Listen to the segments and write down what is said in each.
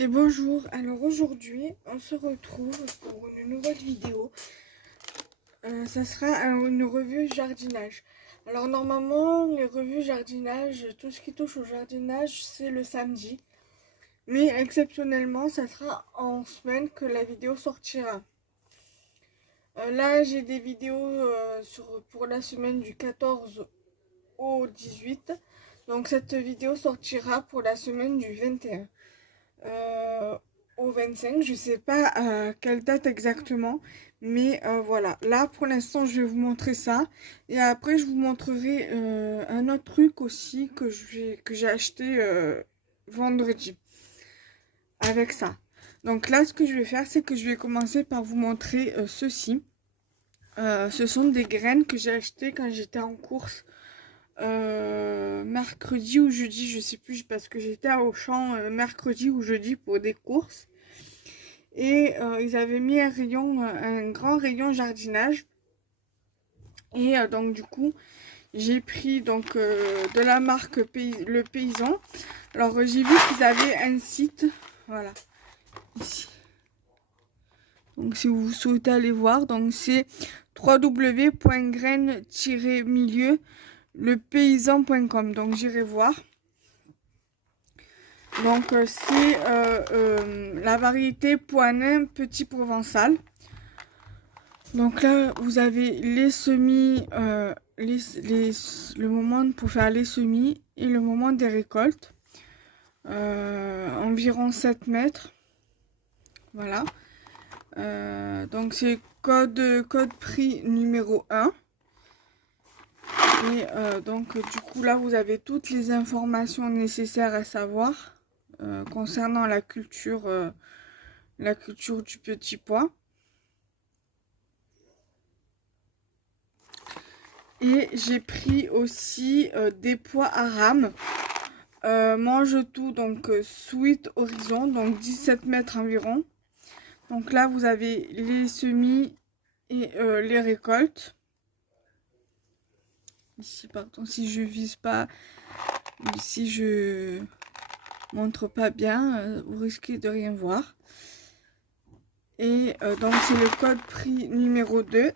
Et bonjour, alors aujourd'hui on se retrouve pour une nouvelle vidéo. Ça sera une revue jardinage. Alors normalement les revues jardinage, tout ce qui touche au jardinage c'est le samedi. Mais exceptionnellement ça sera en semaine que la vidéo sortira. Là j'ai des vidéos pour la semaine du 14 au 18. Donc cette vidéo sortira pour la semaine du 21. Au 25, je sais pas quelle date exactement, mais voilà. Là, pour l'instant, je vais vous montrer ça. Et après, je vous montrerai un autre truc aussi que j'ai acheté vendredi avec ça. Donc là, ce que je vais faire, c'est que je vais commencer par vous montrer ceci. Ce sont des graines que j'ai achetées quand j'étais en course. Mercredi ou jeudi, je sais plus, parce que j'étais à Auchan mercredi ou jeudi pour des courses. Et ils avaient mis un grand rayon jardinage. Et donc du coup, j'ai pris donc de la marque Le Paysan. Alors j'ai vu qu'ils avaient un site, voilà, ici. Donc si vous souhaitez aller voir, donc c'est www.graines-milieu lepaysan.com. Donc j'irai voir. Donc c'est la variété Poinin Petit Provençal. Donc là vous avez les semis, le moment pour faire les semis et le moment des récoltes. Environ 7 mètres. Voilà. Donc c'est code prix numéro 1. Et donc du coup là vous avez toutes les informations nécessaires à savoir concernant la culture du petit pois. Et j'ai pris aussi des pois à rame. Mange tout, donc Sweet Horizon, donc 17 mètres environ. Donc là vous avez les semis et les récoltes. Ici, pardon, si je vise pas, si je montre pas bien, vous risquez de rien voir. Et donc c'est le code prix numéro 2.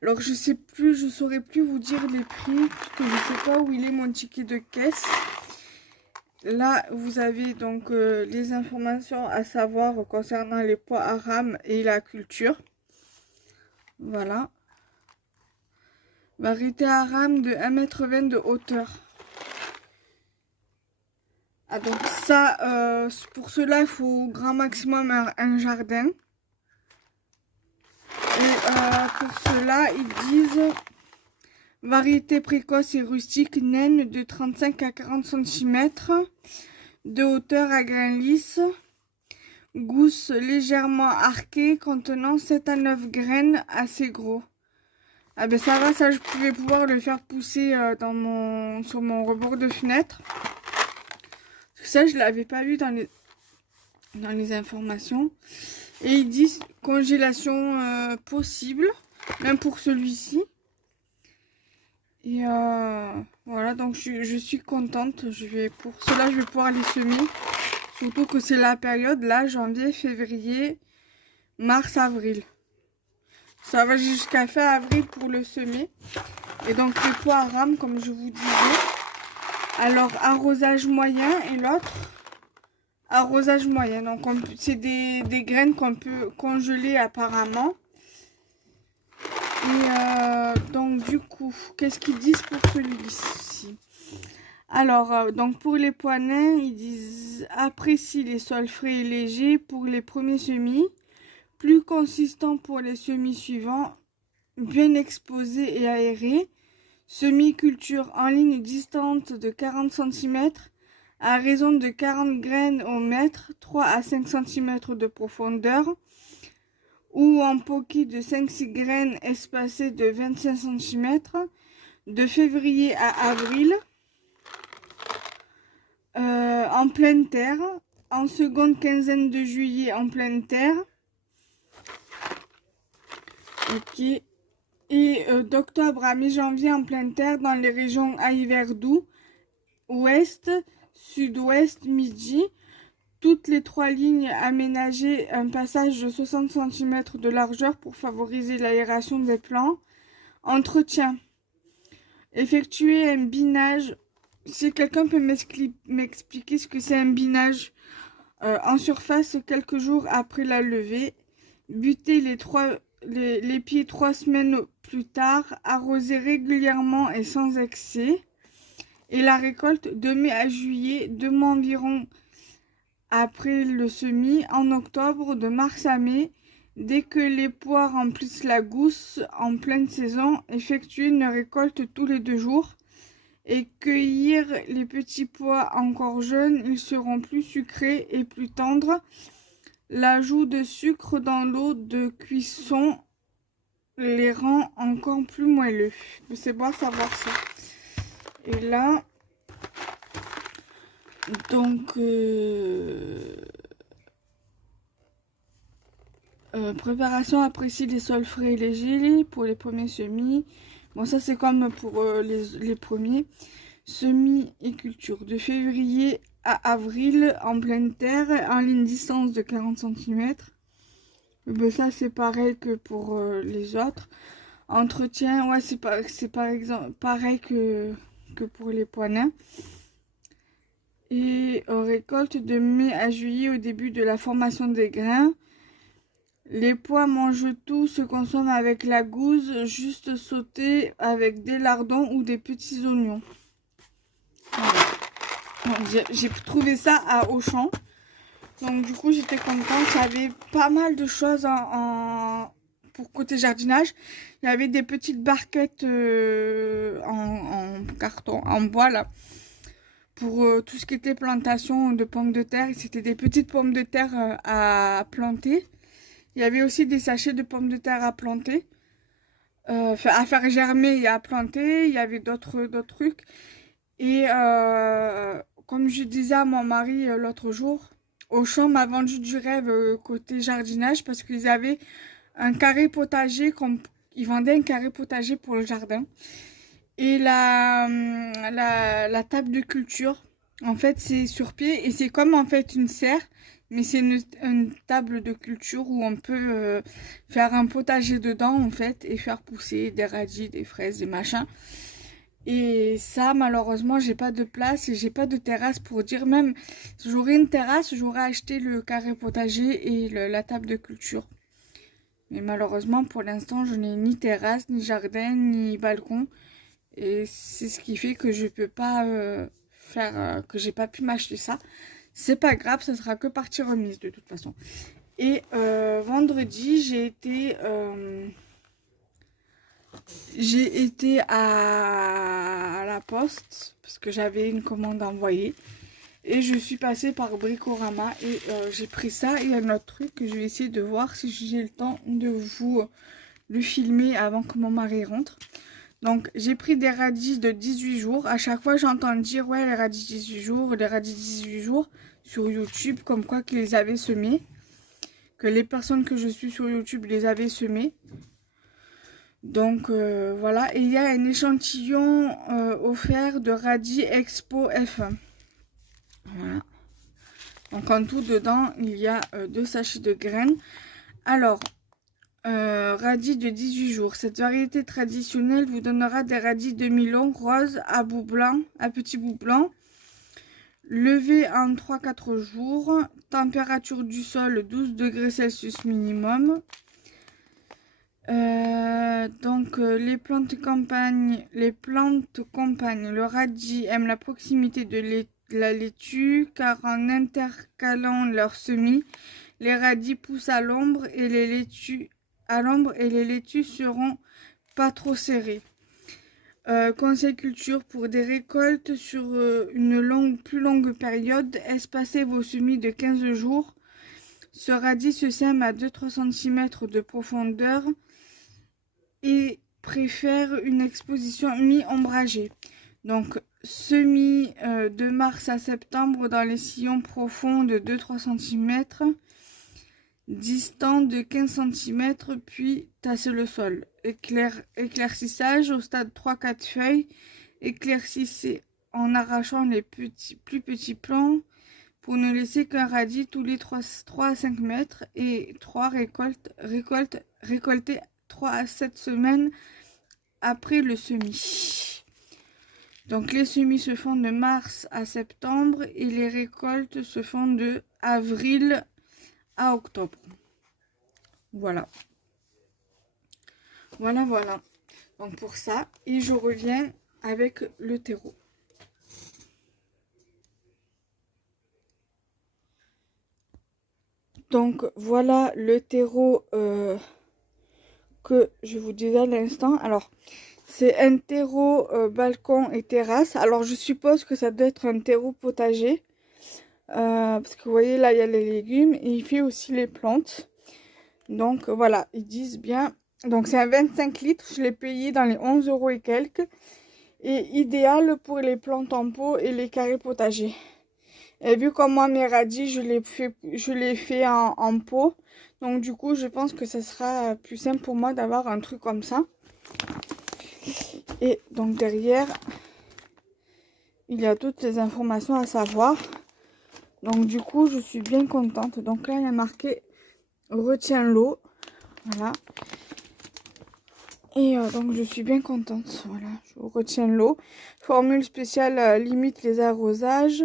Alors je sais plus, je saurais plus vous dire les prix, parce que je sais pas où il est mon ticket de caisse. Là vous avez donc les informations à savoir concernant les pois à rame et la culture. Voilà. Variété à rame de 1,20 m de hauteur. Ah donc ça, pour cela il faut au grand maximum un jardin. Et pour cela ils disent variété précoce et rustique, naine de 35 à 40 cm, de hauteur à grains lisses, gousse légèrement arquée contenant 7 à 9 graines assez gros. Ah ben ça va, ça je pouvais pouvoir le faire pousser sur mon rebord de fenêtre. Ça je l'avais pas vu dans les informations. Et ils disent congélation possible, même pour celui-ci. Et voilà, donc je suis contente. Pour cela, je vais pouvoir les semer. Surtout que c'est la période, là, janvier, février, mars, avril. Ça va jusqu'à fin avril pour le semer. Et donc, les pois à rame, comme je vous disais. Alors, arrosage moyen et l'autre, arrosage moyen. Donc, c'est des graines qu'on peut congeler apparemment. Et donc du coup, qu'est-ce qu'ils disent pour celui-ci? Alors, donc pour les pois nains, ils disent apprécie les sols frais et légers pour les premiers semis, plus consistants pour les semis suivants, bien exposés et aérés, semi-culture en ligne distante de 40 cm à raison de 40 graines au mètre, 3 à 5 cm de profondeur, ou en poquet de 5-6 graines espacées de 25 cm, de février à avril, en pleine terre, en seconde quinzaine de juillet en pleine terre, ok, et d'octobre à mi-janvier en pleine terre dans les régions à hiver doux, ouest, sud-ouest, midi, toutes les 3 lignes, aménager un passage de 60 cm de largeur pour favoriser l'aération des plants. Entretien. Effectuer un binage. Si quelqu'un peut m'expliquer ce que c'est un binage en surface quelques jours après la levée. Buter les pieds 3 semaines plus tard. Arroser régulièrement et sans excès. Et la récolte de mai à juillet, 2 mois environ après le semis, en octobre, de mars à mai. Dès que les pois remplissent la gousse en pleine saison, effectuer une récolte tous les 2 jours et cueillir les petits pois encore jeunes, ils seront plus sucrés et plus tendres. L'ajout de sucre dans l'eau de cuisson les rend encore plus moelleux. C'est bon à savoir ça. Et là, donc, préparation apprécie les sols frais et légers pour les premiers semis. Bon, ça c'est comme pour les premiers. Semis et culture de février à avril en pleine terre, en ligne distance de 40 cm. Ben, ça c'est pareil que pour les autres. Entretien, ouais, c'est par exemple pareil que pour les pois nains. Et récolte de mai à juillet au début de la formation des grains. Les pois mangent tout, se consomment avec la gousse, juste sauté avec des lardons ou des petits oignons. Voilà. J'ai trouvé ça à Auchan. Donc du coup j'étais contente. Il y avait pas mal de choses pour côté jardinage. Il y avait des petites barquettes en carton, en bois là. Pour tout ce qui était plantation de pommes de terre. C'était des petites pommes de terre à planter. Il y avait aussi des sachets de pommes de terre à planter. À faire germer et à planter. Il y avait d'autres trucs. Et comme je disais à mon mari l'autre jour, Auchan m'a vendu du rêve côté jardinage parce qu'ils avaient un carré potager. Ils vendaient un carré potager pour le jardin. Et la table de culture, en fait, c'est sur pied et c'est comme en fait une serre, mais c'est une table de culture où on peut faire un potager dedans en fait et faire pousser des radis, des fraises, des machins. Et ça, malheureusement, j'ai pas de place et j'ai pas de terrasse pour dire. Même si j'aurais une terrasse, j'aurais acheté le carré potager et la table de culture. Mais malheureusement, pour l'instant, je n'ai ni terrasse, ni jardin, ni balcon. Et c'est ce qui fait que je peux pas que j'ai pas pu m'acheter ça. C'est pas grave, ça sera que partie remise de toute façon. Et vendredi, j'ai été à la poste parce que j'avais une commande envoyée. Et je suis passée par Bricorama et j'ai pris ça. Et un autre truc que je vais essayer de voir si j'ai le temps de vous le filmer avant que mon mari rentre. Donc, j'ai pris des radis de 18 jours. À chaque fois, j'entends dire, ouais, les radis 18 jours, les radis 18 jours sur YouTube, comme quoi qu'ils les avaient semés. Que les personnes que je suis sur YouTube les avaient semés. Donc, voilà. Et il y a un échantillon offert de radis Expo F1. Voilà. Donc, en tout, dedans, il y a 2 sachets de graines. Alors, radis de 18 jours. Cette variété traditionnelle vous donnera des radis demi-longs, roses, à bout blanc, à petits bouts blancs. Levé en 3-4 jours. Température du sol 12 degrés Celsius minimum. Les plantes campagnes. Le radis aime la proximité de la laitue car en intercalant leurs semis, les radis poussent à l'ombre et les laitues seront pas trop serrées. Conseil culture pour des récoltes sur une plus longue période, espacez vos semis de 15 jours. Ce radis se sème à 2-3 cm de profondeur et préfère une exposition mi-ombragée. Donc, semis de mars à septembre dans les sillons profonds de 2-3 cm, distant de 15 cm, puis tasser le sol. Éclaircissage au stade 3-4 feuilles. Éclaircissez en arrachant les plus petits plants pour ne laisser qu'un radis tous les 3 à 5 mètres et 3 récoltées 3 à 7 semaines après le semis. Donc les semis se font de mars à septembre et les récoltes se font de avril à octobre. Voilà. Voilà. Donc pour ça, et je reviens avec le terreau. Donc voilà le terreau que je vous disais à l'instant. Alors c'est un terreau balcon et terrasse. Alors je suppose que ça doit être un terreau potager. Parce que vous voyez là il y a les légumes et il fait aussi les plantes. Donc voilà, ils disent bien. Donc c'est un 25 litres, je l'ai payé dans les 11 € et quelques. Et idéal pour les plantes en pot et les carrés potagers. Et vu comme moi mes radis je l'ai fait en pot. Donc du coup je pense que ça sera plus simple pour moi d'avoir un truc comme ça. Et donc derrière il y a toutes les informations à savoir. Donc du coup je suis bien contente. Donc là il y a marqué retiens l'eau. Voilà. Et donc je suis bien contente. Voilà, je retiens l'eau. Formule spéciale limite les arrosages.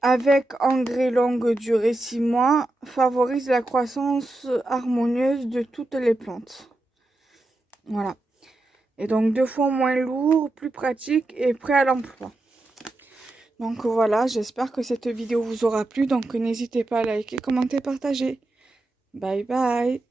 Avec engrais longue durée 6 mois. Favorise la croissance harmonieuse de toutes les plantes. Voilà. Et donc 2 fois moins lourd, plus pratique et prêt à l'emploi. Donc voilà, j'espère que cette vidéo vous aura plu. Donc n'hésitez pas à liker, commenter, partager. Bye bye.